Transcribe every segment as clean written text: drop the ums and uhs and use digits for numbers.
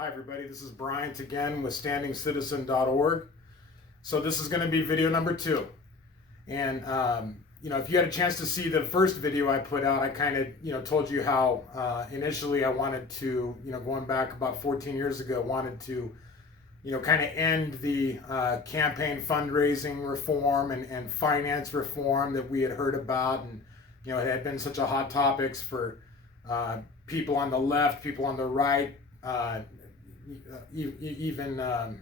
Hi everybody, this is Bryant again with standingcitizen2. So this is going to be video number 2. And if you had a chance to see the first video I put out, I kind of told you how initially I wanted to, going back about 14 years ago, wanted to kind of end the campaign fundraising reform and finance reform that we had heard about, and it had been such a hot topics for people on the left, people on the right, even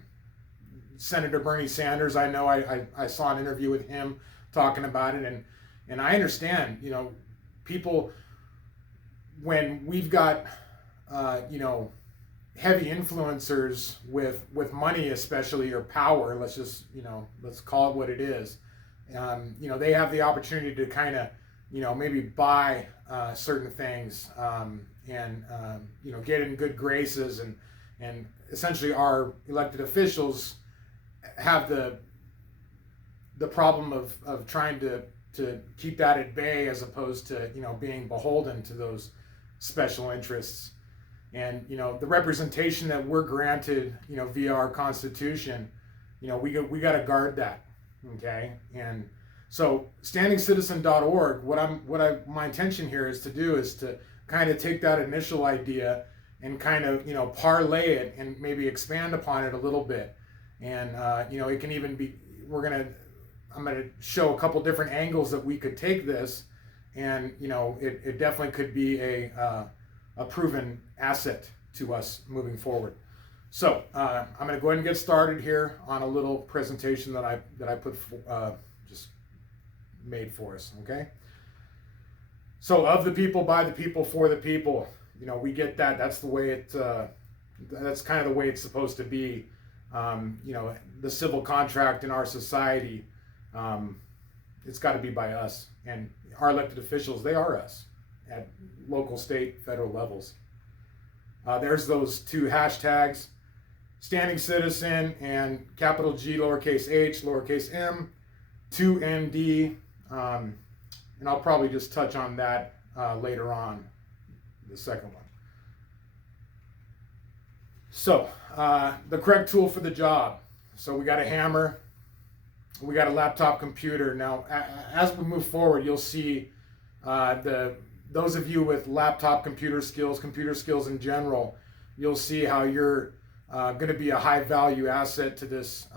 Senator Bernie Sanders. I know I saw an interview with him talking about it, and I understand, people, when we've got heavy influencers with money, especially, or power, let's call it what it is. They have the opportunity to kind of maybe buy certain things, and get in good graces, and essentially our elected officials have the problem of trying to keep that at bay, as opposed to being beholden to those special interests. And the representation that we're granted via our Constitution, we got to guard that. Okay. And so standingcitizen.org, my intention here is to kind of take that initial idea and kind of parlay it and maybe expand upon it a little bit. And it can even be, I'm gonna show a couple different angles that we could take this, and it definitely could be a proven asset to us moving forward. So I'm going to go ahead and get started here on a little presentation that I put just made for us. Okay. So, of the people, by the people, for the people. We get that. That's the way it. That's kind of the way it's supposed to be. The civil contract in our society. It's got to be by us, and our elected officials. They are us at local, state, federal levels. There's those two hashtags: Standing Citizen and capital G, lowercase h, lowercase m, 2ND. And I'll probably just touch on that later on, the second one. So, the correct tool for the job. So we got a hammer, we got a laptop computer. Now, as we move forward, you'll see those of you with laptop computer skills in general, you'll see how you're going to be a high value asset to this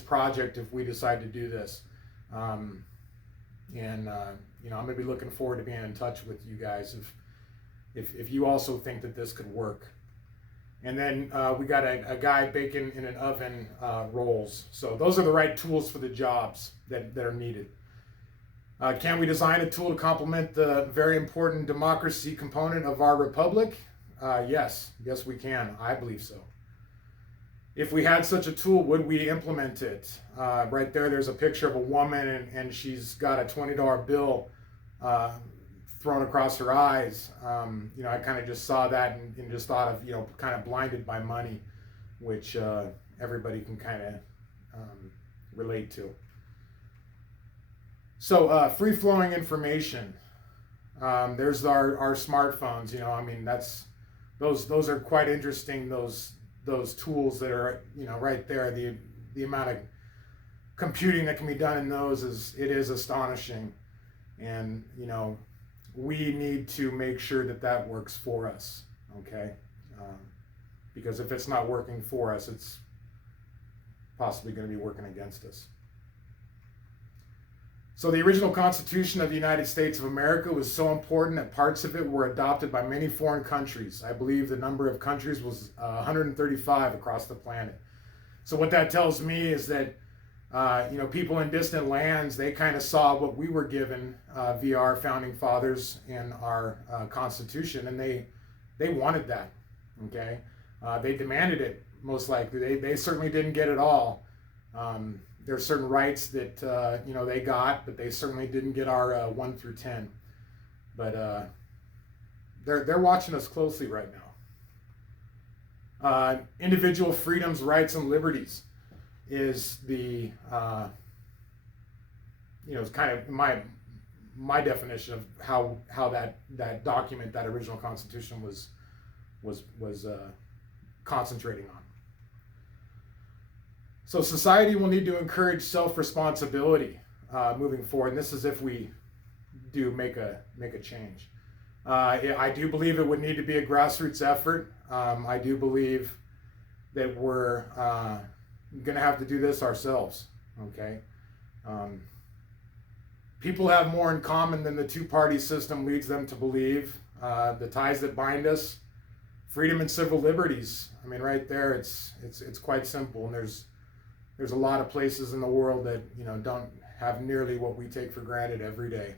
project if we decide to do this. I'm going to be looking forward to being in touch with you guys if you also think that this could work. And then we got a guy baking in an oven rolls. So those are the right tools for the jobs that are needed. Can we design a tool to complement the very important democracy component of our republic? Yes we can. I believe so. If we had such a tool, would we implement it? Right there's a picture of a woman, and she's got a $20 bill thrown across her eyes. I kind of just saw that and just thought of, kind of blinded by money, which everybody can kind of relate to. So free-flowing information. There's our smartphones. That's those are quite interesting. Those tools that are right there. The amount of computing that can be done in those is astonishing, and we need to make sure that works for us. Okay, because if it's not working for us, it's possibly going to be working against us. So the original Constitution of the United States of America was so important that parts of it were adopted by many foreign countries. I believe the number of countries was 135 across the planet. So what that tells me is that people in distant lands, they kind of saw what we were given via our founding fathers and our Constitution, and they wanted that. Okay, they demanded it, most likely. They certainly didn't get it all. There are certain rights that they got, but they certainly didn't get our 1 through 10. But they're watching us closely right now. Individual freedoms, rights, and liberties is the it's kind of my definition of how that document, that original Constitution was concentrating on. So society will need to encourage self-responsibility moving forward, and this is if we do make a change. I do believe it would need to be a grassroots effort. I do believe that we're going to have to do this ourselves. Okay. People have more in common than the two-party system leads them to believe. The ties that bind us, freedom and civil liberties. I mean, right there, it's quite simple. And there's a lot of places in the world that don't have nearly what we take for granted every day.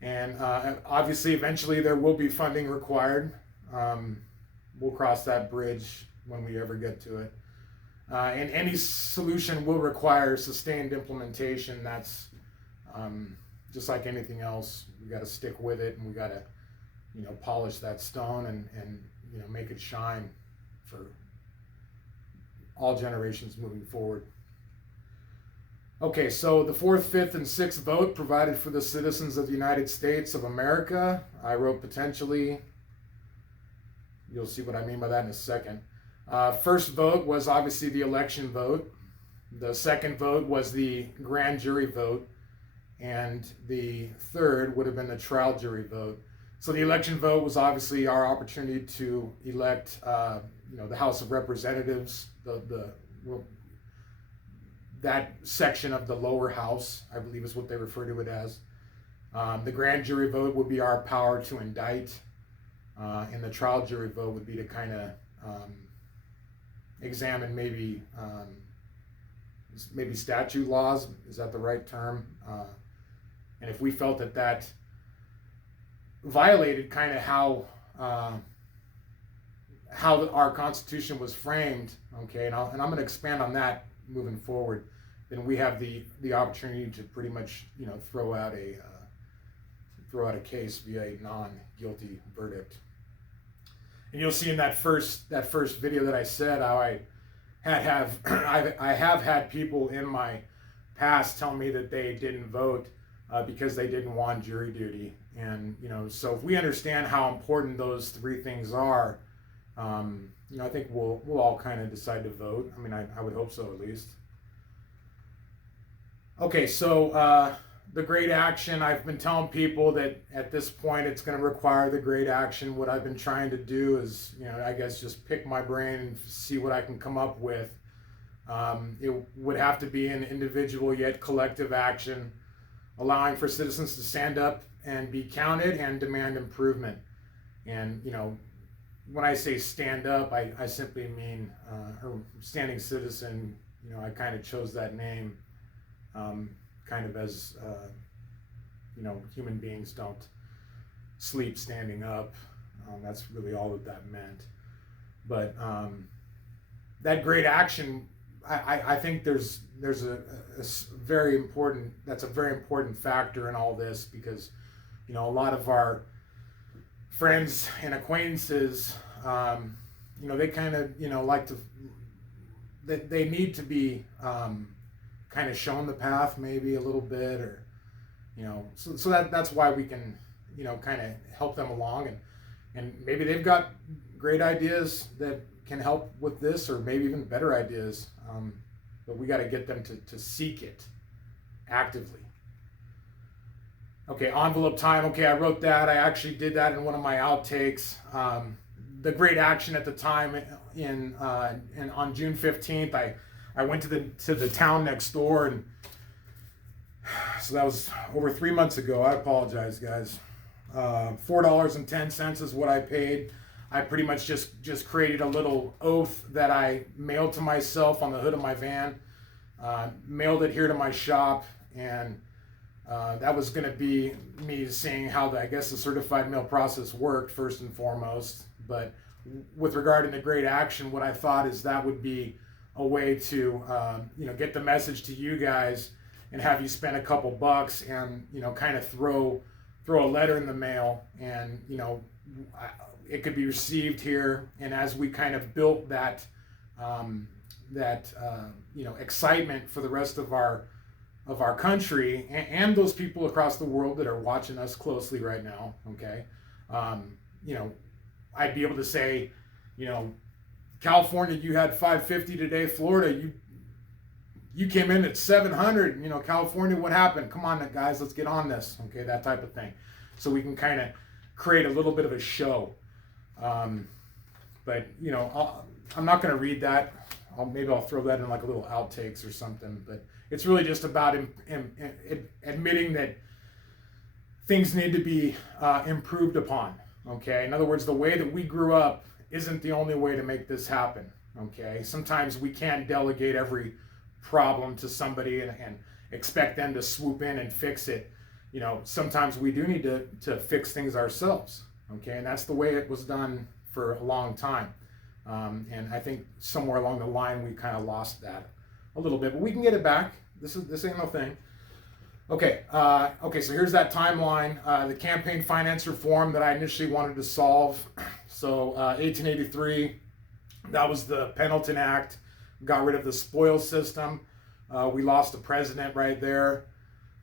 And obviously, eventually, there will be funding required. We'll cross that bridge when we ever get to it. And any solution will require sustained implementation. That's just like anything else. We got to stick with it, and we got to, polish that stone and make it shine for all generations moving forward. Okay, so the 4th, 5th, and 6th vote provided for the citizens of the United States of America. I wrote potentially. You'll see what I mean by that in a second. First vote was obviously the election vote. The second vote was the grand jury vote. And the third would have been the trial jury vote. So the election vote was obviously our opportunity to elect, the House of Representatives, that section of the lower house, I believe is what they refer to it as. The grand jury vote would be our power to indict, and the trial jury vote would be to kind of examine maybe statute laws. Is that the right term? And if we felt that violated kind of how our Constitution was framed, okay, and I'm going to expand on that moving forward, then we have the opportunity to pretty much throw out a case via a non-guilty verdict. And you'll see in that first video that I said how I have had people in my past tell me that they didn't vote because they didn't want jury duty. And so if we understand how important those three things are, I think we'll all kind of decide to vote. I mean, I would hope so, at least. Okay, so the great action, I've been telling people that at this point it's going to require the great action. What I've been trying to do is, I guess just pick my brain and see what I can come up with. It would have to be an individual yet collective action, allowing for citizens to stand up and be counted and demand improvement. And, when I say stand up, I simply mean, or standing citizen, I kind of chose that name kind of as, human beings don't sleep standing up. That's really all that meant. But that great action, I think there's a very important, that's a very important factor in all this, because, a lot of our friends and acquaintances, they kind of, like to, they need to be kind of shown the path maybe a little bit, or, so that's why we can, kind of help them along, and maybe they've got great ideas that can help with this, or maybe even better ideas, but we got to get them to seek it actively. Okay, envelope time. Okay, I wrote that. I actually did that in one of my outtakes. The great action at the time on June 15th, I went to the town next door, and so that was over 3 months ago. I apologize, guys. $4.10 is what I paid. I pretty much just created a little oath that I mailed to myself on the hood of my van, mailed it here to my shop, and that was going to be me saying how I guess the certified mail process worked first and foremost. But with regard to the great action, what I thought is that would be a way to get the message to you guys and have you spend a couple bucks and kind of throw a letter in the mail, and it could be received here. And as we kind of built that excitement for the rest of our country and those people across the world that are watching us closely right now, okay, I'd be able to say, You know, California, you had 550 today. Florida, you came in at 700. You know, California, what happened? Come on, guys, let's get on this. Okay, that type of thing. So we can kind of create a little bit of a show. But you know, I'm not going to read that. Maybe I'll throw that in like a little outtakes or something. But it's really just about admitting that things need to be improved upon. Okay, in other words, the way that we grew up isn't the only way to make this happen. Okay, sometimes we can't delegate every problem to somebody and expect them to swoop in and fix it. You know, sometimes we do need to fix things ourselves. Okay, and that's the way it was done for a long time. And I think somewhere along the line we kind of lost that a little bit, but we can get it back. This ain't no thing. Okay, so here's that timeline. The campaign finance reform that I initially wanted to solve. So 1883, that was the Pendleton Act, got rid of the spoils system. We lost the president right there.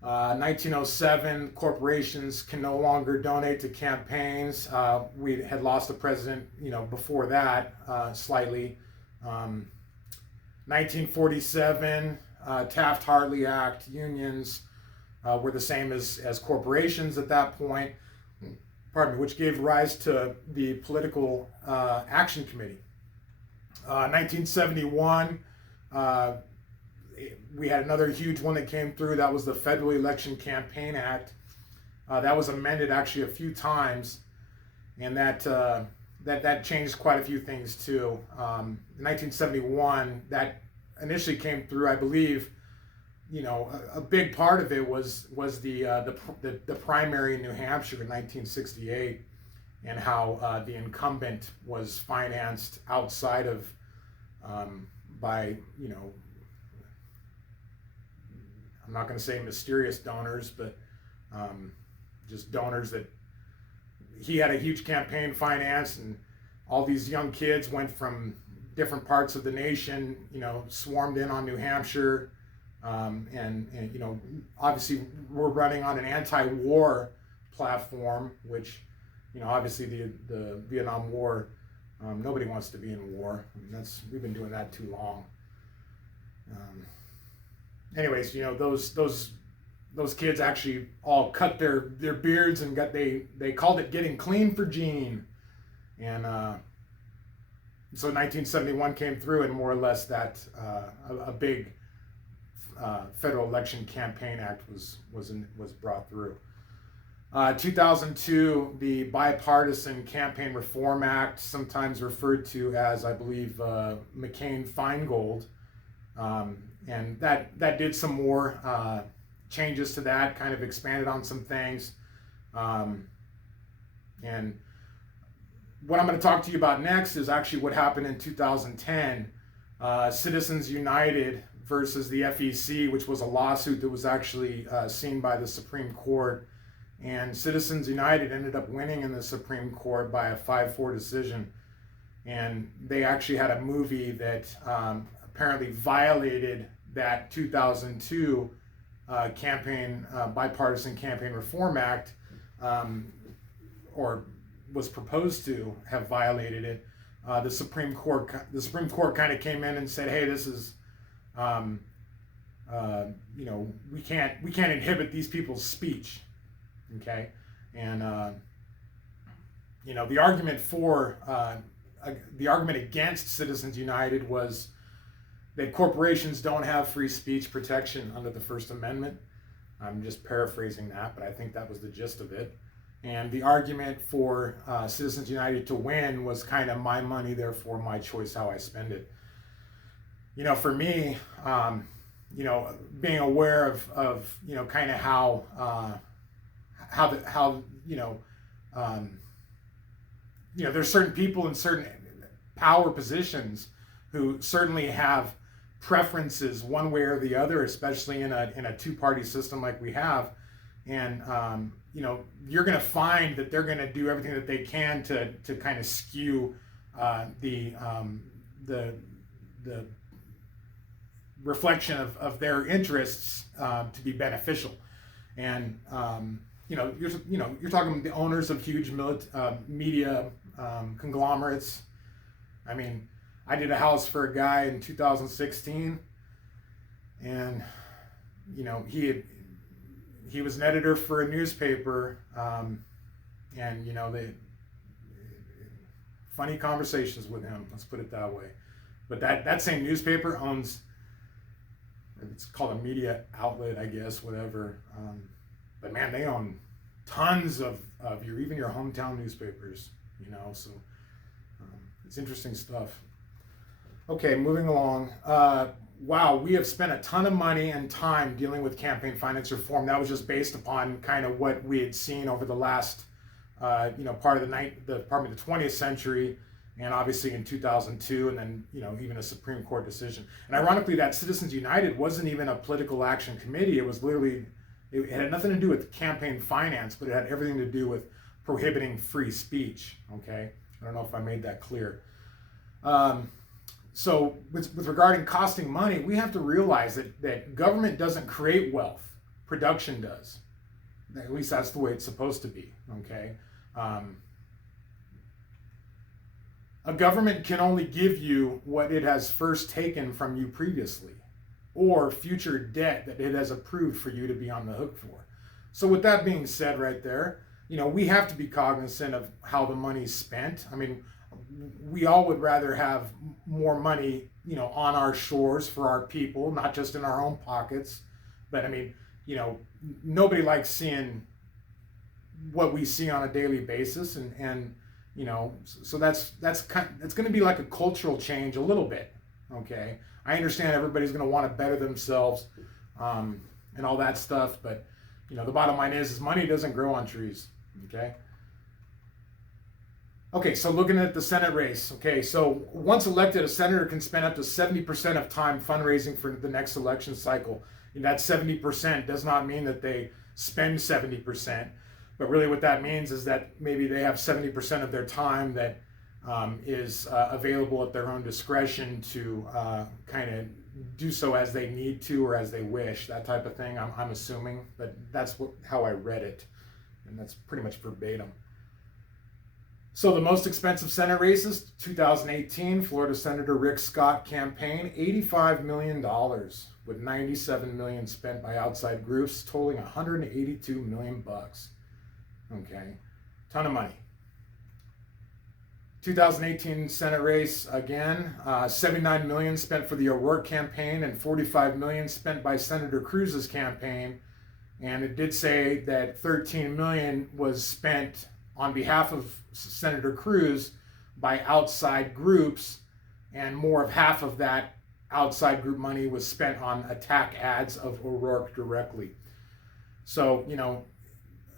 1907, corporations can no longer donate to campaigns. We had lost the president, you know, before that, slightly. 1947, Taft-Hartley Act, unions were the same as corporations at that point, which gave rise to the Political Action Committee. 1971, we had another huge one that came through. That was the Federal Election Campaign Act. That was amended actually a few times, and that changed quite a few things too. In 1971, that initially came through, I believe. You know, a big part of it was the primary in New Hampshire in 1968, and how the incumbent was financed outside of by, you know, I'm not going to say mysterious donors, but just donors that he had a huge campaign finance, and all these young kids went from different parts of the nation, you know, swarmed in on New Hampshire. And you know, obviously we're running on an anti-war platform, which, you know, obviously the Vietnam War, nobody wants to be in war. I mean, we've been doing that too long. Anyways, you know, those kids actually all cut their beards and they called it getting clean for Gene, and so 1971 came through, and more or less that a big Federal Election Campaign Act was brought through. 2002, the Bipartisan Campaign Reform Act, sometimes referred to as, I believe, McCain-Feingold, and that did some more changes to that, kind of expanded on some things. And what I'm going to talk to you about next is actually what happened in 2010, Citizens United versus the FEC, which was a lawsuit that was actually seen by the Supreme Court. And Citizens United ended up winning in the Supreme Court by a 5-4 decision. And they actually had a movie that apparently violated that 2002 Bipartisan Campaign Reform Act, or was proposed to have violated it. The Supreme Court kind of came in and said, "Hey, this is, you know, we can't inhibit these people's speech." Okay, and you know, the argument against Citizens United was that corporations don't have free speech protection under the First Amendment. I'm just paraphrasing that, but I think that was the gist of it. And the argument for Citizens United to win was kind of my money, therefore my choice how I spend it. You know, for me, you know, being aware of you know, kind of how you know, there's certain people in certain power positions who certainly have preferences one way or the other, especially in a two-party system like we have. And you know, you're going to find that they're going to do everything that they can to kind of skew the reflection of their interests to be beneficial. And you know, you're talking the owners of huge media conglomerates. I mean, I did a house for a guy in 2016, and you know, he was an editor for a newspaper, and you know, they funny conversations with him. Let's put it that way. But that same newspaper owns, it's called a media outlet, I guess, whatever. But man, they own tons of even your hometown newspapers, you know, so it's interesting stuff. Okay, moving along. Wow, we have spent a ton of money and time dealing with campaign finance reform. That was just based upon kind of what we had seen over the last, you know, part of the 20th century, and obviously in 2002, and then, you know, even a Supreme Court decision. And ironically, that Citizens United wasn't even a political action committee. It was literally, it had nothing to do with campaign finance, but it had everything to do with prohibiting free speech. Okay, I don't know if I made that clear. So with regarding costing money, we have to realize that government doesn't create wealth, production does. At least that's the way it's supposed to be, okay? A government can only give you what it has first taken from you previously, or future debt that it has approved for you to be on the hook for. So with that being said right there, you know, we have to be cognizant of how the money's spent. I mean, we all would rather have more money, you know, on our shores for our people, not just in our own pockets. But I mean, you know, nobody likes seeing what we see on a daily basis, and you know, so that's it's going to be like a cultural change a little bit. Okay, I understand everybody's going to want to better themselves, and all that stuff, but you know, the bottom line is money doesn't grow on trees. Okay. Okay, so looking at the Senate race. Okay, so once elected, a senator can spend up to 70% of time fundraising for the next election cycle. And that 70% does not mean that they spend 70%, but really what that means is that maybe they have 70% of their time that is available at their own discretion to kind of do so as they need to or as they wish, that type of thing. I'm assuming, but that's how I read it, and that's pretty much verbatim. So the most expensive Senate races, 2018, Florida Senator Rick Scott campaign, $85 million, with $97 million spent by outside groups, totaling $182 million bucks. Okay, ton of money. 2018 Senate race, again, $79 million spent for the O'Rourke campaign and $45 million spent by Senator Cruz's campaign. And it did say that $13 million was spent on behalf of Senator Cruz by outside groups, and more of half of that outside group money was spent on attack ads of O'Rourke directly. So, you know,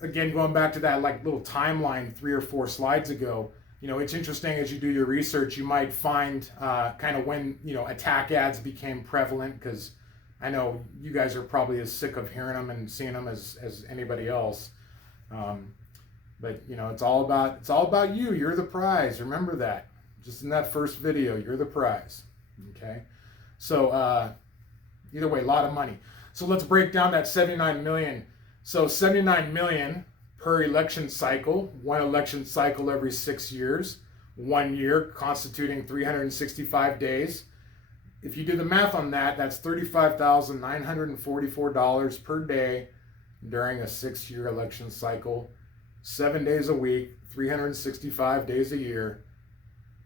again, going back to that like little timeline 3 or 4 slides ago, you know, it's interesting as you do your research, you might find kind of when, you know, attack ads became prevalent, because I know you guys are probably as sick of hearing them and seeing them as anybody else. But you know, it's all about you. You're the prize. Remember that. Just in that first video, you're the prize. Okay. So either way, a lot of money. So let's break down that 79 million. So 79 million per election cycle. One election cycle every 6 years. 1 year constituting 365 days. If you do the math on that, that's $35,944 per day during a 6-year election cycle. 7 days a week, 365 days a year,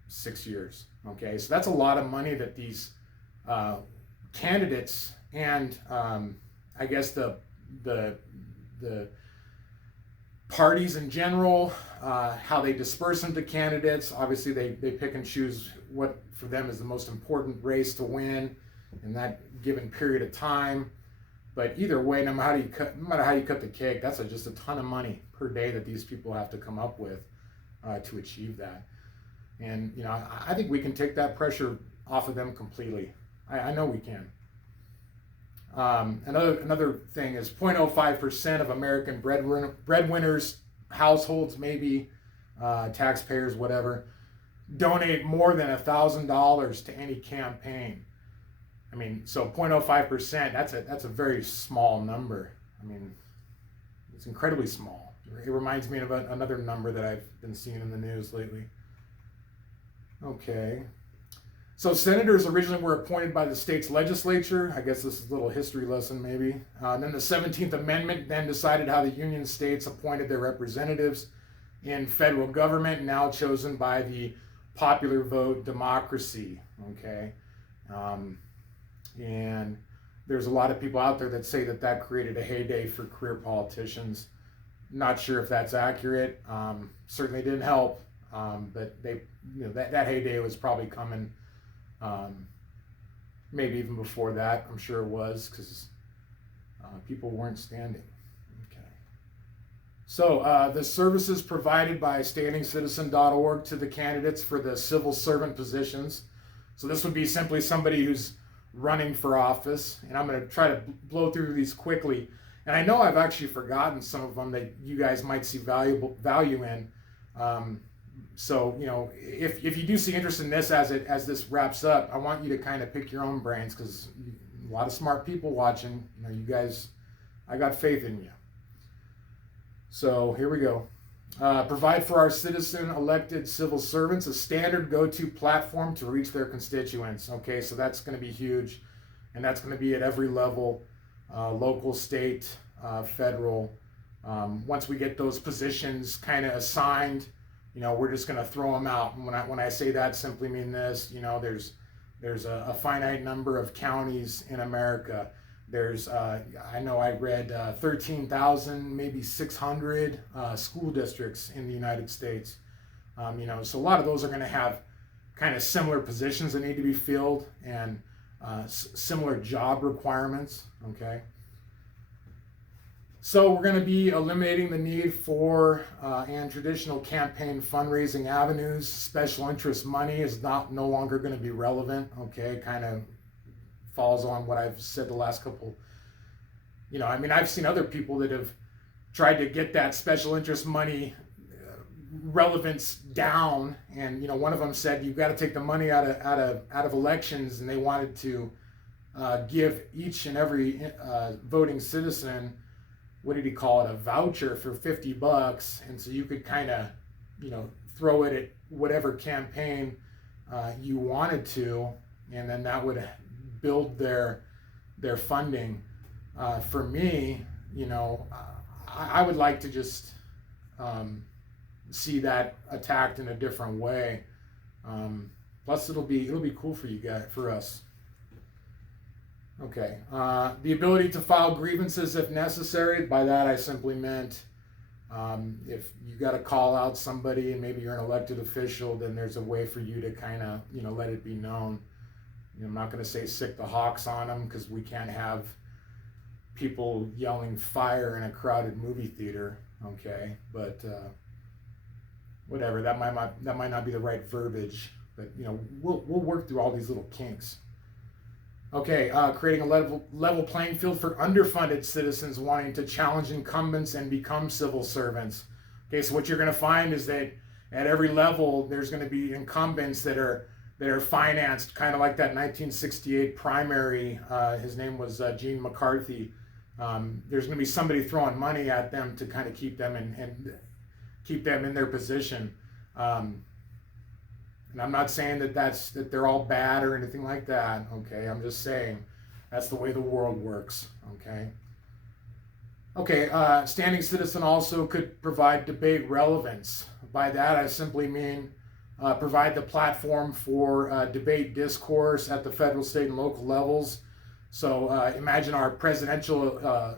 6 years. Okay, so that's a lot of money that these candidates and I guess the parties in general, how they disperse them to candidates. Obviously, they pick and choose what for them is the most important race to win in that given period of time. But either way, no matter how you cut the cake, that's just a ton of money per day that these people have to come up with to achieve that. And you know, I think we can take that pressure off of them completely. I know we can. Another thing is 0.05% of American breadwinners, households, maybe taxpayers, whatever, donate more than $1,000 to any campaign. I mean, so 0.05%, that's a very small number. I mean, it's incredibly small. It reminds me of another number that I've been seeing in the news lately. Okay. So senators originally were appointed by the state's legislature. I guess this is a little history lesson maybe. Then the 17th Amendment then decided how the Union states appointed their representatives in federal government, now chosen by the popular vote democracy. Okay. And there's a lot of people out there that say that that created a heyday for career politicians. Not sure if that's accurate. Certainly didn't help. But they, that heyday was probably coming. Maybe even before that, I'm sure it was, because people weren't standing. Okay. So the services provided by standingcitizen.org to the candidates for the civil servant positions. So this would be simply somebody who's running for office, and I'm going to try to blow through these quickly. And I know I've actually forgotten some of them that you guys might see value in. So, if you do see interest in this as this wraps up, I want you to kind of pick your own brains, because a lot of smart people watching. You guys, I got faith in you. So here we go. Provide for our citizen elected civil servants a standard go-to platform to reach their constituents. Okay, so that's going to be huge, and that's going to be at every level, local, state, federal. Once we get those positions kind of assigned, we're just going to throw them out. And when I say that, simply mean this. There's a finite number of counties in America. There's I know I read 13,000, maybe 600 school districts in the United States. So a lot of those are going to have kind of similar positions that need to be filled, and similar job requirements. Okay. So we're going to be eliminating the need for and traditional campaign fundraising avenues. Special interest money is no longer going to be relevant. Okay, kind of falls on what I've said the last couple. I've seen other people that have tried to get that special interest money relevance down, and one of them said you've got to take the money out of elections, and they wanted to give each and every voting citizen, what did he call it, a voucher for $50, and so you could kind of, throw it at whatever campaign you wanted to, and then that would build their funding. For me, I would like to just see that attacked in a different way. Plus, it'll be cool for you guys, for us. Okay, the ability to file grievances if necessary. By that I simply meant if you got to call out somebody and maybe you're an elected official, then there's a way for you to kind of, let it be known. I'm not going to say sick the hawks on them, because we can't have people yelling fire in a crowded movie theater. Okay, but whatever, that might not be the right verbiage, but we'll work through all these little kinks. Okay, creating a level playing field for underfunded citizens wanting to challenge incumbents and become civil servants. Okay, so what you're going to find is that at every level, there's going to be incumbents that are financed, kind of like that 1968 primary. His name was Gene McCarthy. There's going to be somebody throwing money at them to kind of keep them in their position. And I'm not saying that they're all bad or anything like that. Okay, I'm just saying that's the way the world works. Okay, standing citizen also could provide debate relevance. By that I simply mean provide the platform for debate discourse at the federal, state, and local levels. So imagine our presidential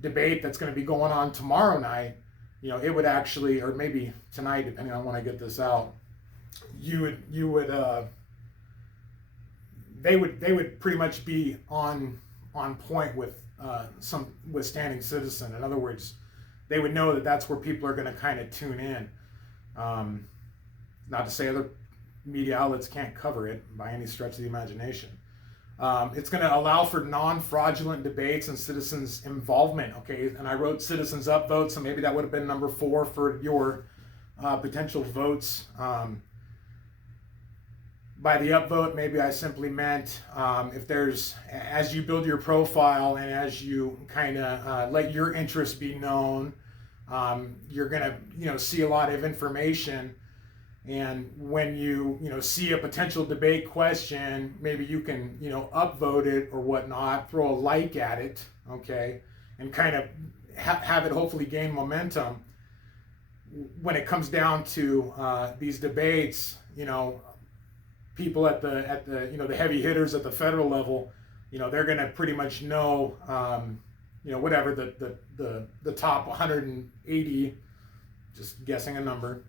debate that's going to be going on tomorrow night. It would actually, or maybe tonight, depending on when I get this out, they would pretty much be on point with standing citizen. In other words, they would know that that's where people are going to kind of tune in. Not to say other media outlets can't cover it by any stretch of the imagination. It's going to allow for non-fraudulent debates and citizens' involvement. Okay, and I wrote citizens upvote, so maybe that would have been number 4 for your potential votes. By the upvote, maybe I simply meant if there's, as you build your profile and as you kind of let your interests be known, you're going to see a lot of information And when you see a potential debate question, maybe you can upvote it or whatnot, throw a like at it, okay, and kind of have it hopefully gain momentum. When it comes down to these debates, people at the the heavy hitters at the federal level, they're going to pretty much know, whatever the top 180, just guessing a number,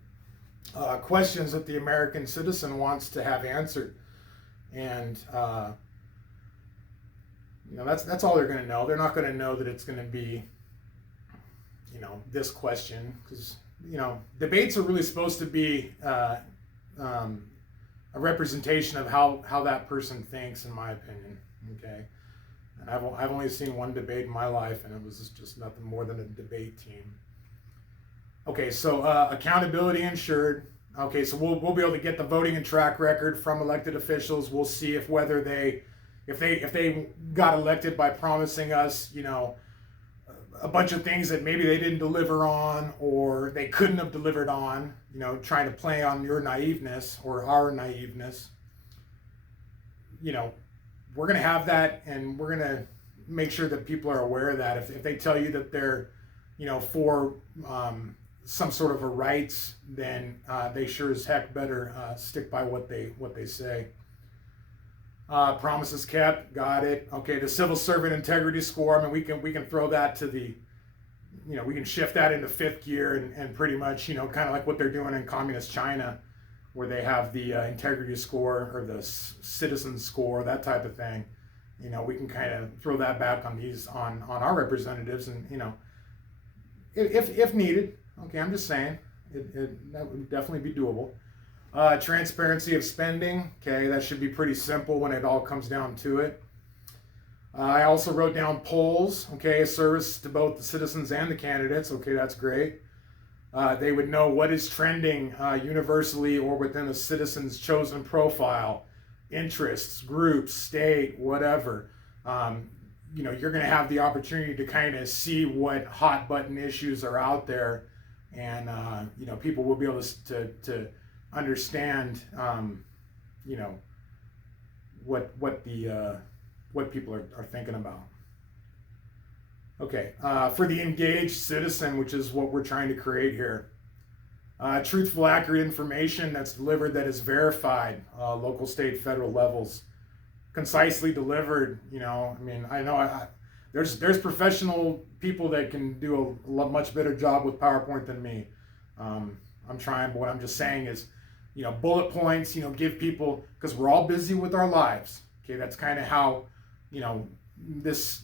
questions that the American citizen wants to have answered, and that's all they're going to know. They're not going to know that it's going to be this question, because debates are really supposed to be a representation of how that person thinks, in my opinion. Okay, and I've only seen one debate in my life, and it was just nothing more than a debate team. Okay, so accountability ensured. Okay, so we'll be able to get the voting and track record from elected officials. We'll see if they got elected by promising us, a bunch of things that maybe they didn't deliver on, or they couldn't have delivered on, trying to play on your naiveness or our naiveness. We're going to have that, and we're going to make sure that people are aware of that. If they tell you that they're, for some sort of a rights, then they sure as heck better stick by what they say. Promises kept, got it. Okay, the civil servant integrity score. I mean, we can throw that to the, we can shift that into fifth gear and pretty much, kind of like what they're doing in communist China, where they have the integrity score or the citizen score, that type of thing. We can kind of throw that back on our representatives, and if needed. Okay, I'm just saying that would definitely be doable. Transparency of spending. Okay, that should be pretty simple when it all comes down to it. I also wrote down polls. Okay, a service to both the citizens and the candidates. Okay, that's great. They would know what is trending universally or within a citizen's chosen profile, interests, groups, state, whatever. You're going to have the opportunity to kind of see what hot button issues are out there, and people will be able to understand, what people are thinking about. Okay, for the engaged citizen, which is what we're trying to create here, truthful, accurate information that's delivered, that is verified, local, state, federal levels, concisely delivered. I know there's professional people that can do a much better job with PowerPoint than me. I'm trying, but what I'm just saying is, bullet points, give people, because we're all busy with our lives. Okay, that's kind of how, this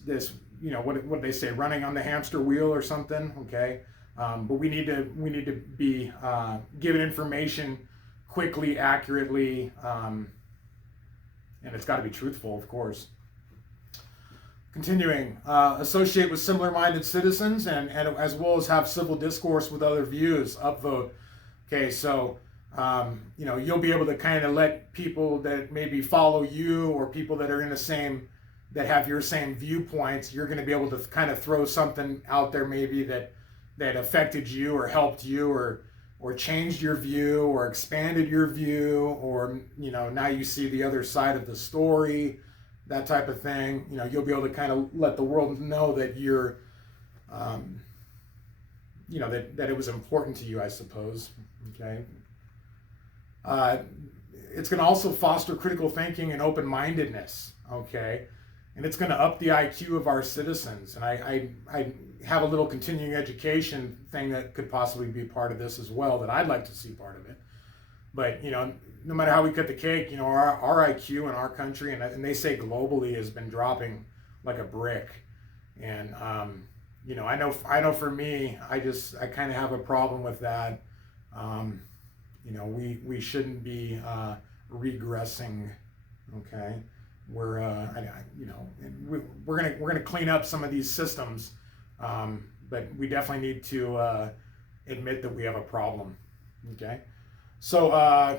what they say, running on the hamster wheel or something. Okay, but we need to be given information quickly, accurately, and it's got to be truthful, of course. Continuing, associate with similar-minded citizens, and as well as have civil discourse with other views. Upvote. Okay, so you'll be able to kind of let people that maybe follow you, or people that are in the same, that have your same viewpoints, you're going to be able to kind of throw something out there maybe that affected you or helped you, or changed your view or expanded your view, or now you see the other side of the story, that type of thing. You'll be able to kind of let the world know that you're that it was important to you, I suppose. Okay. It's going to also foster critical thinking and open-mindedness. Okay, and it's going to up the IQ of our citizens. And I have a little continuing education thing that could possibly be part of this as well, that I'd like to see part of it. But no matter how we cut the cake, our IQ in our country, and they say globally, has been dropping like a brick. And I know for me, I kind of have a problem with that. We shouldn't be regressing. Okay, we're gonna clean up some of these systems, but we definitely need to admit that we have a problem. Okay. So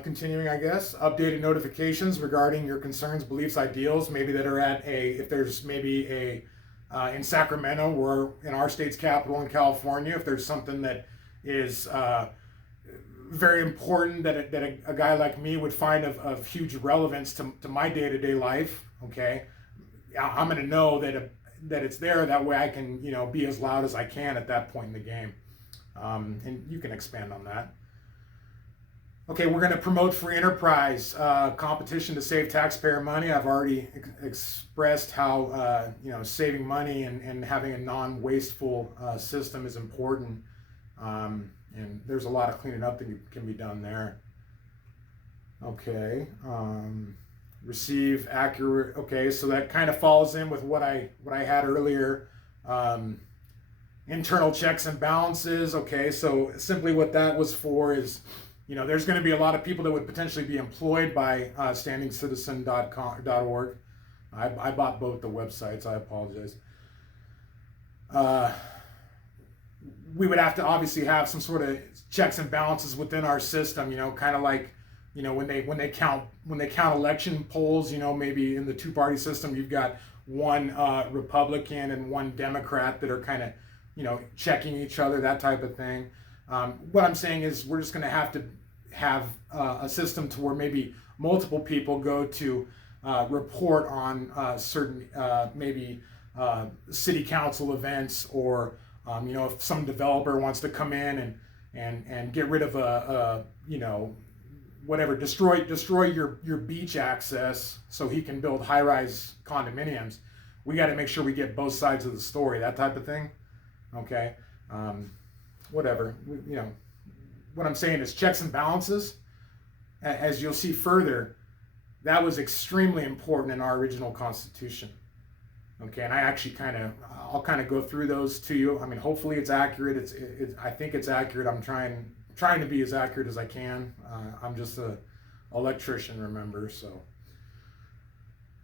continuing, I guess, updated notifications regarding your concerns, beliefs, ideals, maybe that are at if there's maybe in Sacramento, or in our state's capital in California, if there's something that is very important that a guy like me would find of huge relevance to my day-to-day life. Okay, I'm going to know that it's there. That way I can, be as loud as I can at that point in the game. And you can expand on that. Okay, we're going to promote free enterprise, competition to save taxpayer money. I've already expressed how saving money and having a non-wasteful system is important. And there's a lot of cleaning up that can be done there. Okay, receive accurate. Okay, so that kind of falls in with what I had earlier. Internal checks and balances. Okay, so simply what that was for is, there's going to be a lot of people that would potentially be employed by standingcitizen.org. I bought both the websites. I apologize. We would have to obviously have some sort of checks and balances within our system. Kind of like, when they count election polls. Maybe in the two-party system, you've got one Republican and one Democrat that are kind of, checking each other, that type of thing. What I'm saying is we're just going to have a system to where maybe multiple people go to report on certain maybe city council events, or if some developer wants to come in and get rid of whatever, destroy your beach access so he can build high-rise condominiums. We got to make sure we get both sides of the story, that type of thing. Okay, whatever. What I'm saying is checks and balances. As you'll see further, that was extremely important in our original Constitution. Okay, and I'll kind of go through those to you. I mean, hopefully it's accurate. I think it's accurate. I'm trying to be as accurate as I can. I'm just an electrician, remember, so.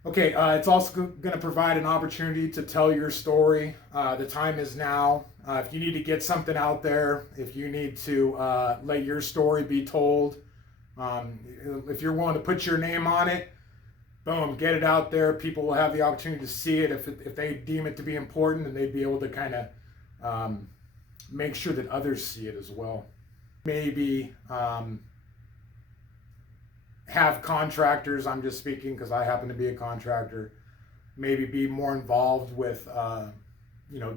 Okay, it's also going to provide an opportunity to tell your story. The time is now. If you need to get something out there, if you need to let your story be told, if you're willing to put your name on it, boom, get it out there. People will have the opportunity to see it. If they deem it to be important, then they'd be able to kind of make sure that others see it as well. Maybe have contractors, I'm just speaking because I happen to be a contractor, maybe be more involved with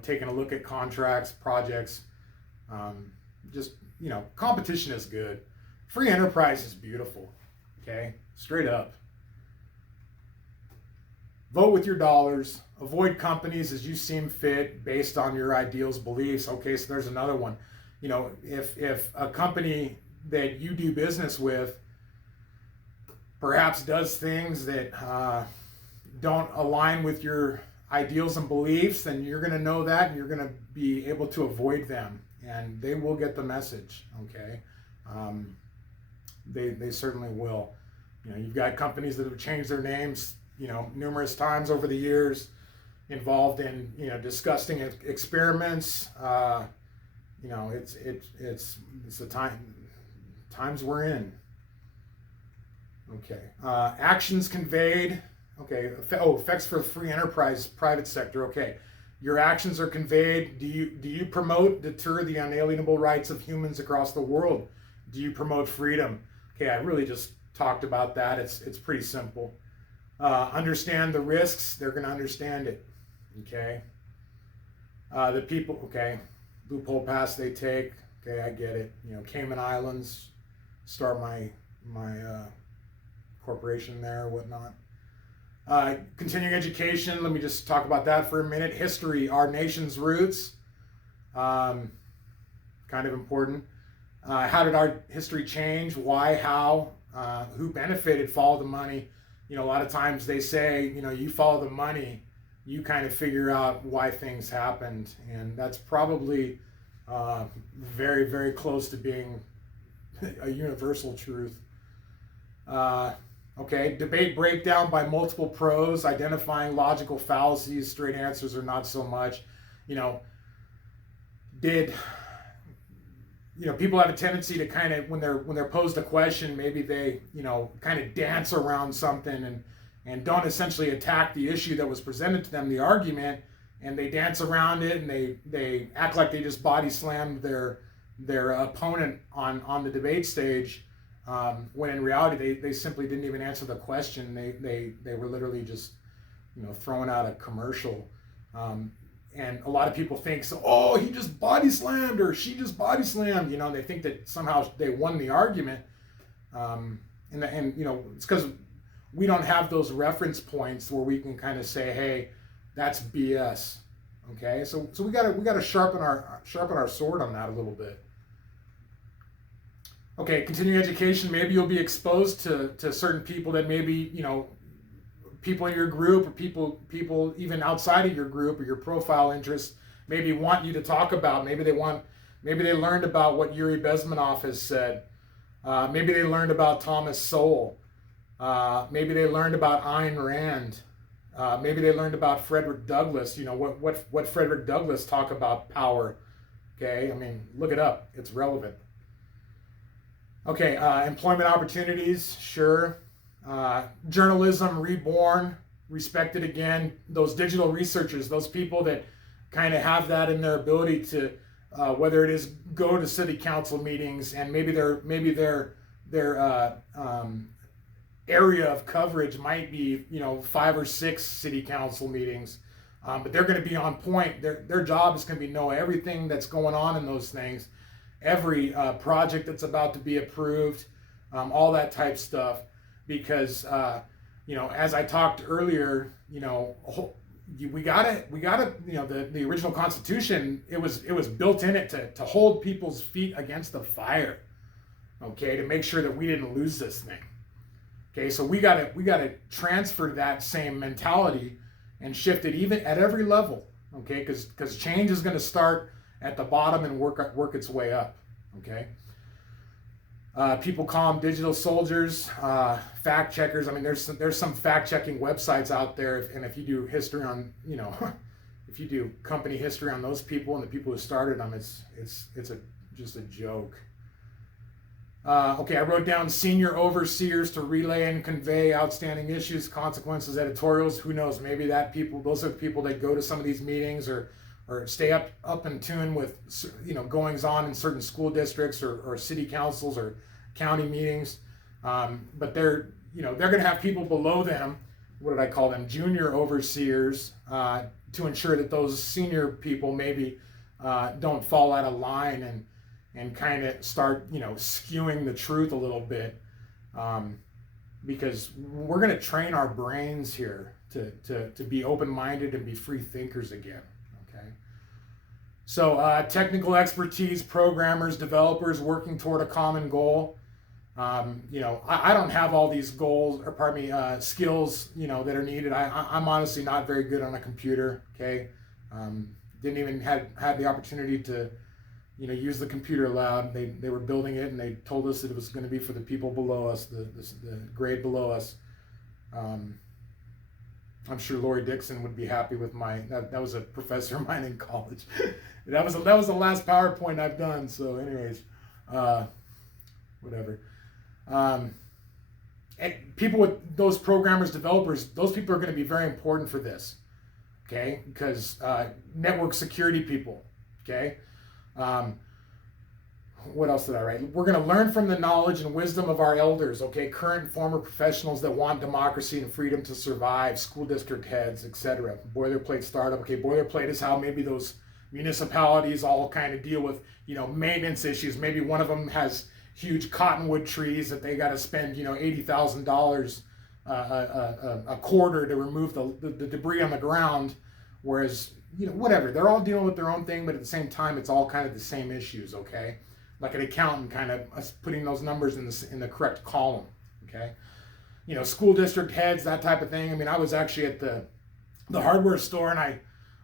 taking a look at contracts, projects. Competition is good. Free enterprise is beautiful. Okay, straight up. Vote with your dollars. Avoid companies as you seem fit based on your ideals, beliefs. Okay, so there's another one. If a company that you do business with perhaps does things that don't align with your ideals and beliefs, then you're going to know that, and you're going to be able to avoid them, and they will get the message. Okay, they certainly will. You've got companies that have changed their names numerous times over the years, involved in disgusting experiments. It's the times we're in. Okay, actions conveyed. Okay, effects for free enterprise, private sector. Okay, your actions are conveyed. Do you promote, deter the unalienable rights of humans across the world? Do you promote freedom? Okay, I really just talked about that. It's pretty simple. Understand the risks. They're going to understand it. Okay. The people. Okay, loophole pass they take. Okay, I get it. Cayman Islands, start my corporation there or whatnot. Continuing education, let me just talk about that for a minute. History, our nation's roots, kind of important. How did our history change? Why? How? Who benefited? Follow the money. A lot of times they say, you follow the money, you kind of figure out why things happened. And that's probably very, very close to being a universal truth. Okay, debate breakdown by multiple pros, identifying logical fallacies, straight answers or not so much. People have a tendency to kind of, when they're posed a question, maybe they, kind of dance around something and don't essentially attack the issue that was presented to them, the argument, and they dance around it, and they act like they just body slammed their their opponent on the debate stage, when in reality they simply didn't even answer the question. They were literally just, throwing out a commercial. And a lot of people think, so, oh, he just body slammed or she just body slammed. They think that somehow they won the argument. And it's because we don't have those reference points where we can kind of say, hey, that's BS. Okay, so we gotta sharpen our sword on that a little bit. Okay, continuing education. Maybe you'll be exposed to certain people that maybe people in your group or people even outside of your group or your profile interests maybe want you to talk about. Maybe they learned about what Yuri Bezmenov has said. Maybe they learned about Thomas Sowell. Maybe they learned about Ayn Rand. Maybe they learned about Frederick Douglass. What Frederick Douglass talk about power. Okay, look it up. It's relevant. Okay, employment opportunities, sure. Journalism reborn, respected again. Those digital researchers, those people that kind of have that in their ability to, whether it is go to city council meetings and maybe their area of coverage might be 5 or 6 city council meetings, but they're going to be on point. Their job is going to be know everything that's going on in those things, every project that's about to be approved, all that type stuff. Because as I talked earlier, we gotta the original Constitution, it was built in it to hold people's feet against the fire, okay, to make sure that we didn't lose this thing. Okay, so we gotta transfer that same mentality and shift it even at every level, okay, because change is going to start at the bottom and work its way up, okay. People call them digital soldiers, fact checkers. There's some fact checking websites out there, and if you do history on, if you do company history on those people and the people who started them, it's just a joke. Okay, I wrote down senior overseers to relay and convey outstanding issues, consequences, editorials. Who knows? Maybe those are the people that go to some of these meetings or stay up in tune with goings on in certain school districts or city councils or county meetings. But they're going to have people below them. What did I call them? Junior overseers, to ensure that those senior people maybe don't fall out of line and kind of start skewing the truth a little bit, because we're going to train our brains here to be open-minded and be free thinkers again. So technical expertise, programmers, developers working toward a common goal. I don't have all these goals, or pardon me, skills, that are needed. I'm honestly not very good on a computer, okay? Didn't even had the opportunity to, use the computer lab. They were building it and they told us that it was going to be for the people below us, the grade below us. I'm sure Lori Dixon would be happy with that was a professor of mine in college. that was the last PowerPoint I've done. So anyways, whatever. And people with those programmers, developers, those people are going to be very important for this. Okay. Because, network security people. Okay. What else did I write? We're going to learn from the knowledge and wisdom of our elders, okay? Current and former professionals that want democracy and freedom to survive, school district heads, etc. Boilerplate startup, okay? Boilerplate is how maybe those municipalities all kind of deal with, maintenance issues. Maybe one of them has huge cottonwood trees that they got to spend, $80,000 a quarter to remove the debris on the ground, whereas, whatever. They're all dealing with their own thing, but at the same time, it's all kind of the same issues, okay? Like an accountant kind of putting those numbers in the correct column, okay? School district heads, that type of thing. I was actually at the hardware store, and I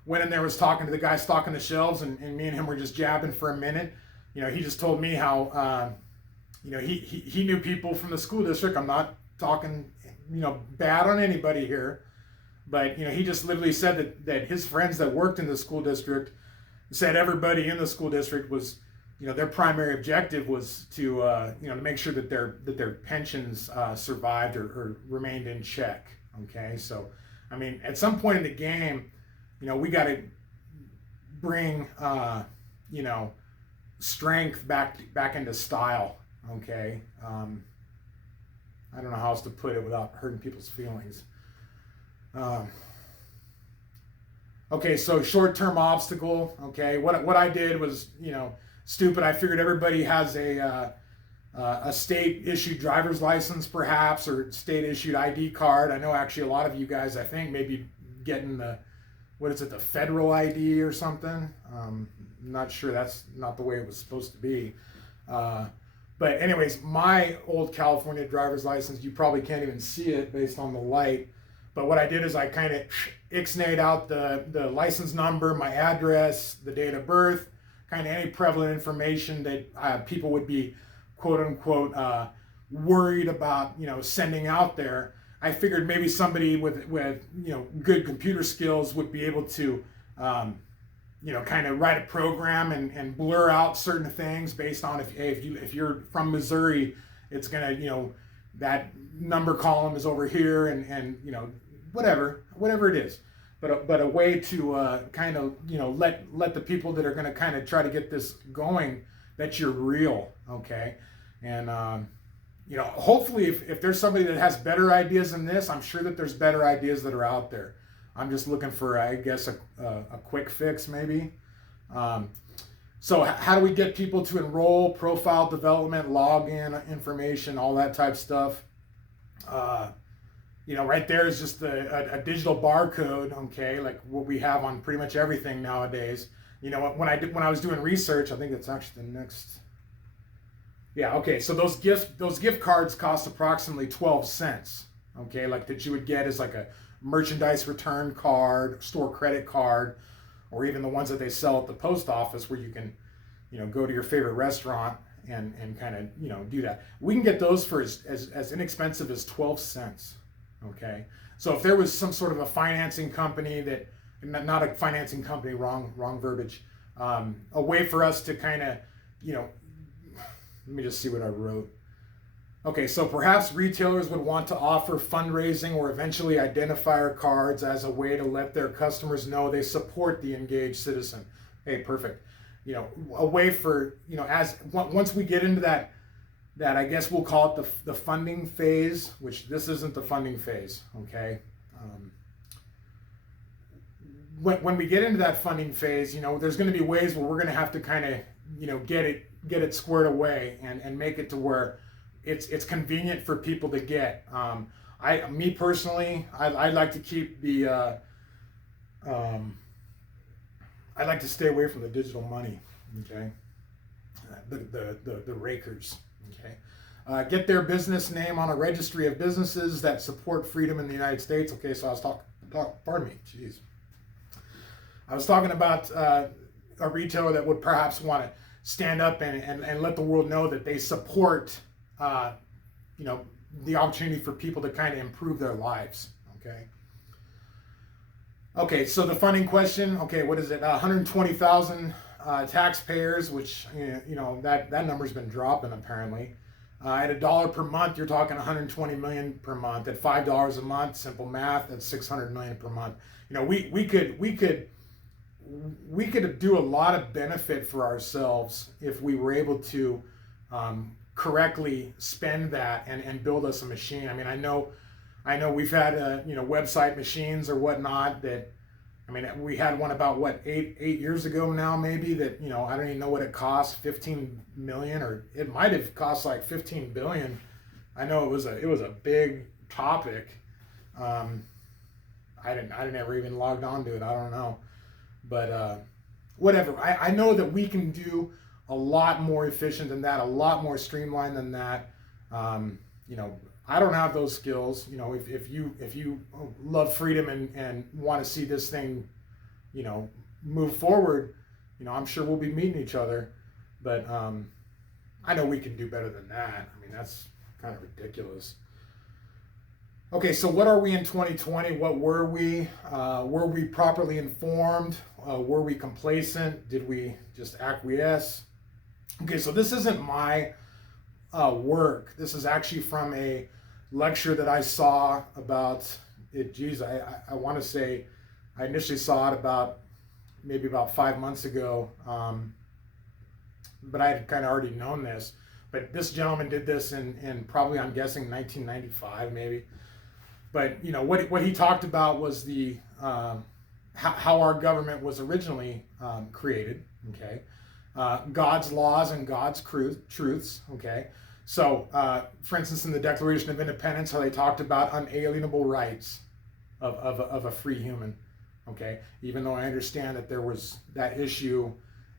went in there, was talking to the guy stocking the shelves, and me and him were just jabbing for a minute. He just told me how, he knew people from the school district. I'm not talking, bad on anybody here, but, he just literally said that his friends that worked in the school district said everybody in the school district was, their primary objective was to, to make sure that their pensions survived or remained in check. Okay, so at some point in the game, we got to bring, strength back into style. Okay, I don't know how else to put it without hurting people's feelings. Okay, so short-term obstacle. Okay, what I did was, stupid. I figured everybody has a state-issued driver's license, perhaps, or state-issued ID card. I know actually a lot of you guys, I think, maybe getting the federal ID or something. I'm not sure, that's not the way it was supposed to be. But anyways, my old California driver's license, you probably can't even see it based on the light. But what I did is I kind of ixnayed out the license number, my address, the date of birth, kind of any prevalent information that people would be, quote unquote, worried about, sending out there. I figured maybe somebody with good computer skills would be able to, kind of write a program and blur out certain things based on if you're from Missouri, it's gonna, that number column is over here, and whatever it is, but a way to kind of let the people that are going to kind of try to get this going, that you're real. Okay, and hopefully if there's somebody that has better ideas than this, I'm sure that there's better ideas that are out there. I'm just looking for, I guess, a quick fix maybe. So how do we get people to enroll, profile development, login information, all that type stuff? Right there is just a digital barcode, okay, like what we have on pretty much everything nowadays. When I was doing research, I think that's actually the next. Yeah, okay. So those gift cards cost approximately 12 cents. Okay, like that you would get as like a merchandise return card, store credit card, or even the ones that they sell at the post office where you can, go to your favorite restaurant and kind of, do that. We can get those for as inexpensive as 12 cents. Okay, so if there was some sort of a financing company that, not a financing company, wrong verbiage, a way for us to kind of, let me just see what I wrote. Okay, so perhaps retailers would want to offer fundraising or eventually identifier cards as a way to let their customers know they support the engaged citizen. Hey, perfect. A way for, once we get into that I guess we'll call it the funding phase, which this isn't the funding phase, okay? When we get into that funding phase, there's going to be ways where we're going to have to kind of, get it squared away and make it to where it's convenient for people to get. Me personally, I like to keep the, I like to stay away from the digital money, okay? The rakers. Okay, get their business name on a registry of businesses that support freedom in the United States. Okay, so I was pardon me, jeez. I was talking about a retailer that would perhaps want to stand up and let the world know that they support, the opportunity for people to kind of improve their lives. Okay. Okay, so the funding question. Okay, what is it? 120,000 taxpayers, which that number's been dropping apparently. At $1 per month, you're talking 120 million per month. At $5 a month, simple math, that's 600 million per month. We could do a lot of benefit for ourselves if we were able to correctly spend that and build us a machine. I mean, I know we've had website machines or whatnot that. I mean, we had one about eight years ago now, maybe, that, I don't even know what it cost, 15 million, or it might have cost like 15 billion. I know it was a big topic. I didn't ever even logged on to it. I don't know, but whatever. I know that we can do a lot more efficient than that, a lot more streamlined than that. I don't have those skills. If you love freedom and want to see this thing, move forward, I'm sure we'll be meeting each other. But I know we can do better than that. I mean, that's kind of ridiculous. Okay, so what are we in 2020? What were we? Were we properly informed? Were we complacent? Did we just acquiesce? Okay, so this isn't my work. This is actually from a lecture that I saw about it. Geez, I want to say I initially saw it about 5 months ago. but I had kind of already known this. But this gentleman did this in probably, I'm guessing, 1995 maybe. But what he talked about was the how our government was originally created. Okay, God's laws and God's truths. Okay, so for instance, in the Declaration of Independence, how they talked about unalienable rights of a free human. Okay, even though I understand that there was that issue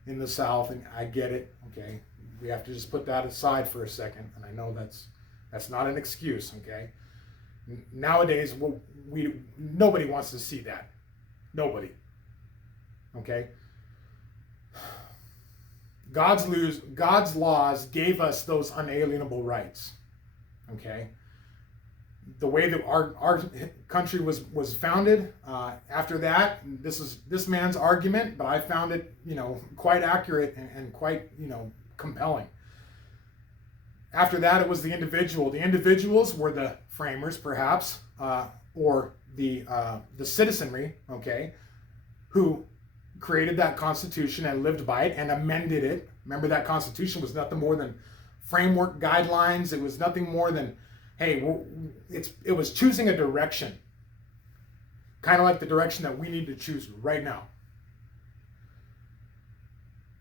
in the South, and I get it. Okay, we have to just put that aside for a second, and I know that's not an excuse. Okay, nowadays nobody wants to see that. Nobody. Okay. God's laws gave us those unalienable rights. Okay. The way that our country was founded. After that, this is this man's argument, but I found it quite accurate and quite compelling. After that, it was the individual. The individuals were the framers, perhaps, or the citizenry. Okay, who created that Constitution and lived by it and amended it. Remember, that Constitution was nothing more than framework guidelines. It was nothing more than, hey, it was choosing a direction, kind of like the direction that we need to choose right now.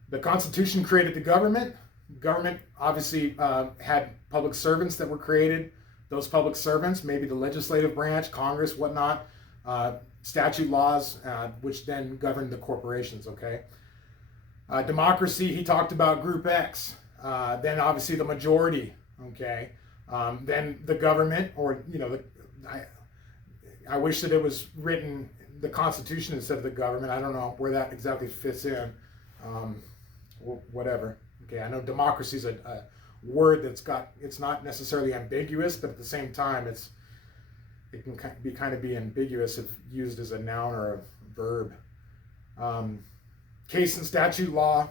The Constitution created the government. Government obviously had public servants that were created. Those public servants, maybe the legislative branch, Congress, whatnot, statute laws, which then governed the corporations. Okay. Democracy, he talked about Group X. Then obviously the majority. Okay. Then the government, or I wish that it was written the Constitution instead of the government. I don't know where that exactly fits in. Whatever. Okay, I know democracy is a word it's not necessarily ambiguous, but at the same time, it can be ambiguous if used as a noun or a verb. Case and statute law,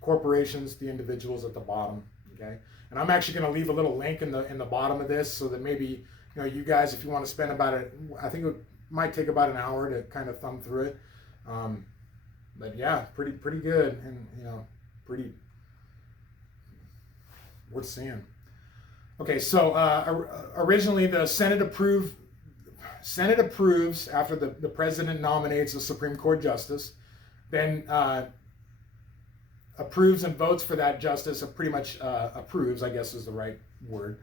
corporations, the individuals at the bottom. Okay, and I'm actually going to leave a little link in the bottom of this so that maybe you guys, if you want to spend I think it might take about an hour to kind of thumb through it. But yeah, pretty good, and pretty worth seeing. Okay, so originally the Senate approves after the president nominates a Supreme Court justice, then approves and votes for that justice, pretty much approves, I guess is the right word.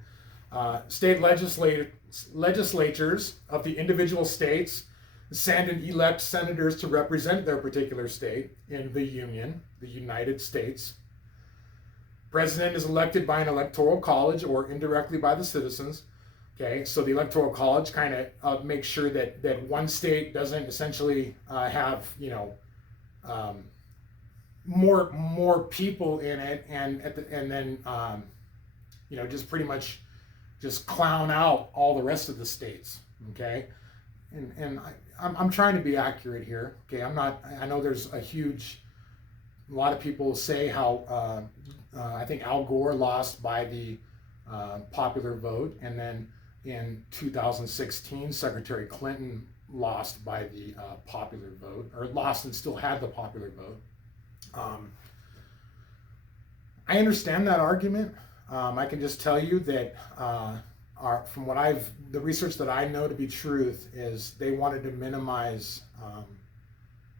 State legislatures of the individual states send and elect senators to represent their particular state in the Union, the United States. President is elected by an electoral college or indirectly by the citizens. Okay, so the electoral college kind of makes sure that one state doesn't essentially have more people in it, and then just pretty much just clown out all the rest of the states. Okay, and I'm trying to be accurate here. Okay, I'm not. I know there's a lot of people say how I think Al Gore lost by the popular vote, and then in 2016, Secretary Clinton lost by the popular vote, or lost and still had the popular vote. I understand that argument. I can just tell you that from the research that I know to be truth is they wanted to minimize.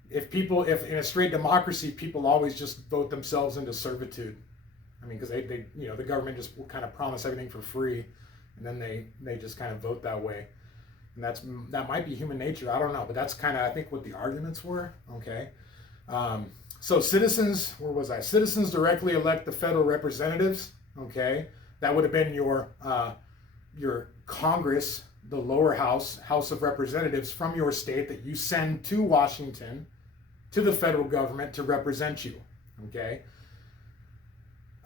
If in a straight democracy, people always just vote themselves into servitude. I mean, because they the government just will kind of promise everything for free, and then they just kind of vote that way, and that might be human nature. I don't know, but that's kind of, I think, what the arguments were. Okay, so citizens, where was I? Citizens directly elect the federal representatives. Okay, that would have been your Congress, the lower house, House of Representatives from your state that you send to Washington, to the federal government to represent you. Okay.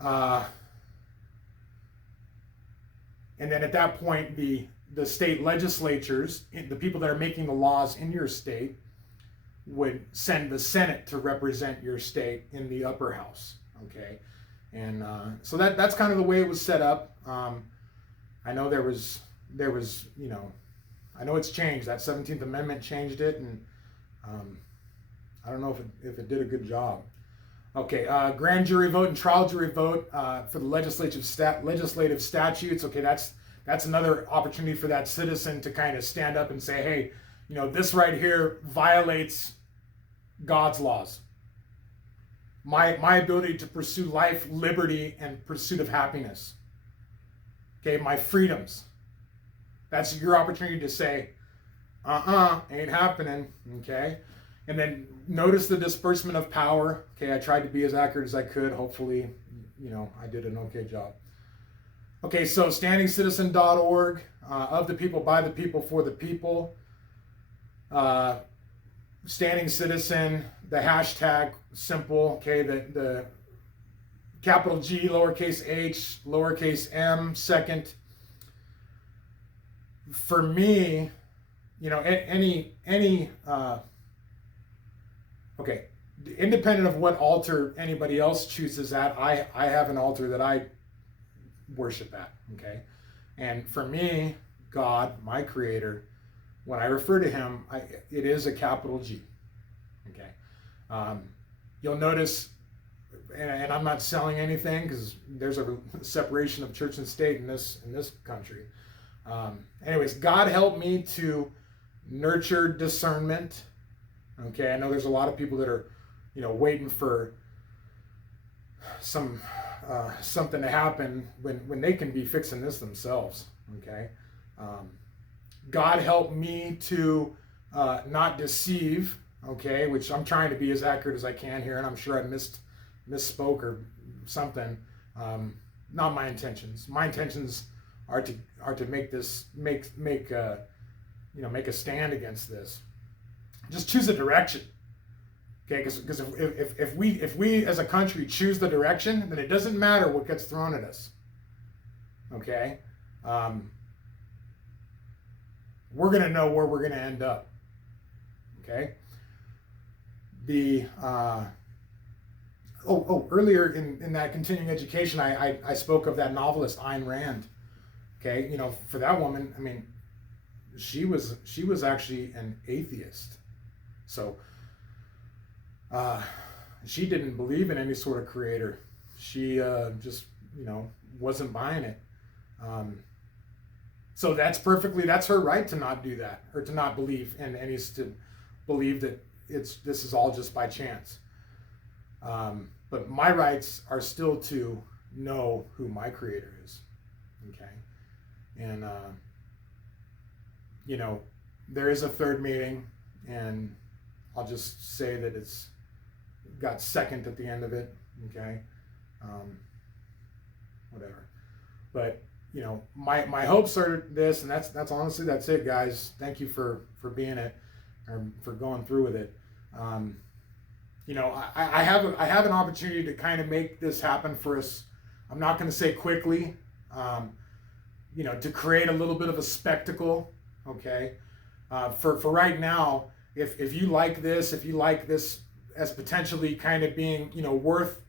And then at that point, the state legislatures, the people that are making the laws in your state, would send the Senate to represent your state in the upper house. Okay, and so that's kind of the way it was set up. I know there was I know it's changed. That 17th Amendment changed it, and I don't know if it did a good job. Okay, grand jury vote and trial jury vote for the legislative statutes. Okay, that's another opportunity for that citizen to kind of stand up and say, hey, this right here violates God's laws. My ability to pursue life, liberty, and pursuit of happiness. Okay, my freedoms. That's your opportunity to say, ain't happening. Okay. And then notice the disbursement of power. Okay, I tried to be as accurate as I could. Hopefully, I did an okay job. Okay, so standingcitizen.org, of the people, by the people, for the people. Standing Citizen, the hashtag simple, okay, the capital G, lowercase h, lowercase m, second. For me, okay, independent of what altar anybody else chooses at, I have an altar that I worship at, okay? And for me, God, my creator, when I refer to him, it is a capital G, okay? You'll notice, and I'm not selling anything because there's a separation of church and state in this country. Anyways, God help me to nurture discernment. Okay, I know there's a lot of people that are, waiting for something to happen when they can be fixing this themselves. Okay, God help me to not deceive. Okay, which I'm trying to be as accurate as I can here, and I'm sure I misspoke or something. Not my intentions. My intentions are to make a stand against this. Just choose a direction, okay? Because if we as a country choose the direction, then it doesn't matter what gets thrown at us, okay? We're gonna know where we're gonna end up, okay? Earlier in that continuing education, I spoke of that novelist Ayn Rand, okay? For that woman, I mean, she was actually an atheist. So she didn't believe in any sort of creator. She just wasn't buying it. So that's her right to not do that, or to not believe in any, to believe that this is all just by chance. But my rights are still to know who my creator is. Okay, and there is a third meeting, and I'll just say that it's got second at the end of it. Okay, whatever. But my hopes are this, and that's honestly, that's it, guys. Thank you for being it, or for going through with it. I have an opportunity to kind of make this happen for us. I'm not going to say quickly, to create a little bit of a spectacle. Okay, for right now, if you like this as potentially kind of being worth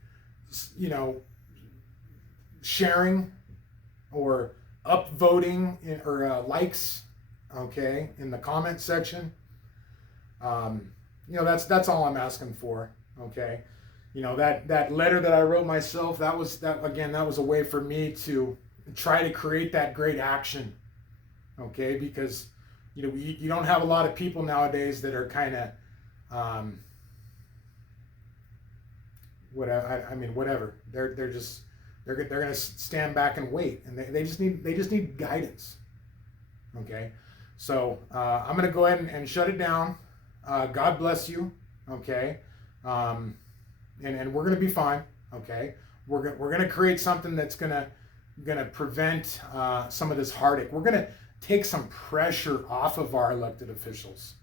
sharing or upvoting or likes, okay, in the comment section. That's all I'm asking for. Okay, that letter that I wrote myself, that was a way for me to try to create that great action. Okay, because you don't have a lot of people nowadays that are kind of whatever. They're gonna stand back and wait, and they just need guidance. Okay, so I'm gonna go ahead and shut it down. God bless you. Okay, and we're gonna be fine. Okay, we're gonna create something that's gonna prevent some of this heartache. We're gonna take some pressure off of our elected officials.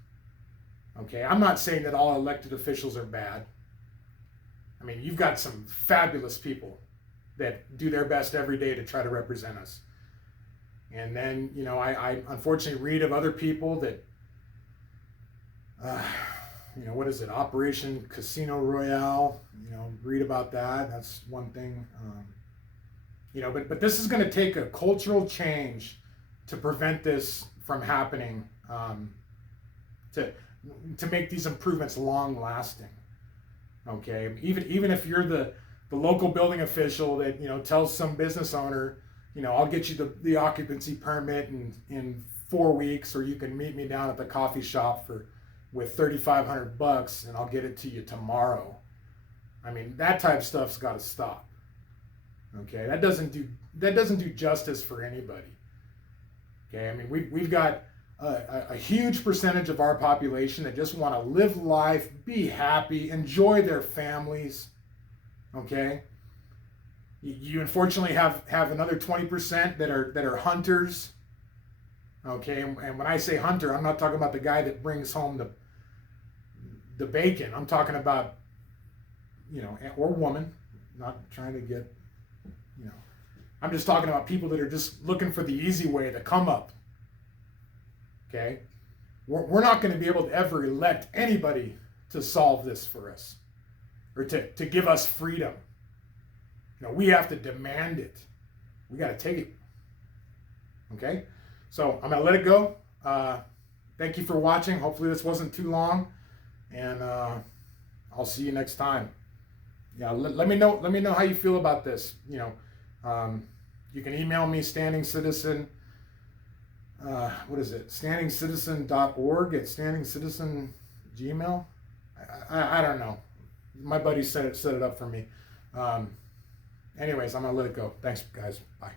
Okay, I'm not saying that all elected officials are bad. I mean, you've got some fabulous people that do their best every day to try to represent us. And then, I unfortunately read of other people that, what is it, Operation Casino Royale, read about that. That's one thing. But this is going to take a cultural change to prevent this from happening, to make these improvements long lasting. Okay, even if you're the local building official that tells some business owner, I'll get you the occupancy permit in 4 weeks, or you can meet me down at the coffee shop with $3,500 and I'll get it to you tomorrow. I mean, that type of stuff's got to stop. Okay, that doesn't do justice for anybody. Okay, I mean, we've got a huge percentage of our population that just want to live life, be happy, enjoy their families. Okay, you unfortunately have another 20% that are hunters. Okay, and when I say hunter, I'm not talking about the guy that brings home the bacon. I'm talking about, or woman. Not trying to get, I'm just talking about people that are just looking for the easy way, the come up. Okay, we're not going to be able to ever elect anybody to solve this for us, or to give us freedom. We have to demand it. We got to take it. Okay, so I'm going to let it go. Thank you for watching. Hopefully this wasn't too long, and I'll see you next time. Yeah, let me know how you feel about this. You can email me, standingcitizen. What is it? standingcitizen.org at standingcitizen Gmail. I don't know. My buddy set it up for me. Anyways, I'm gonna let it go. Thanks, guys. Bye.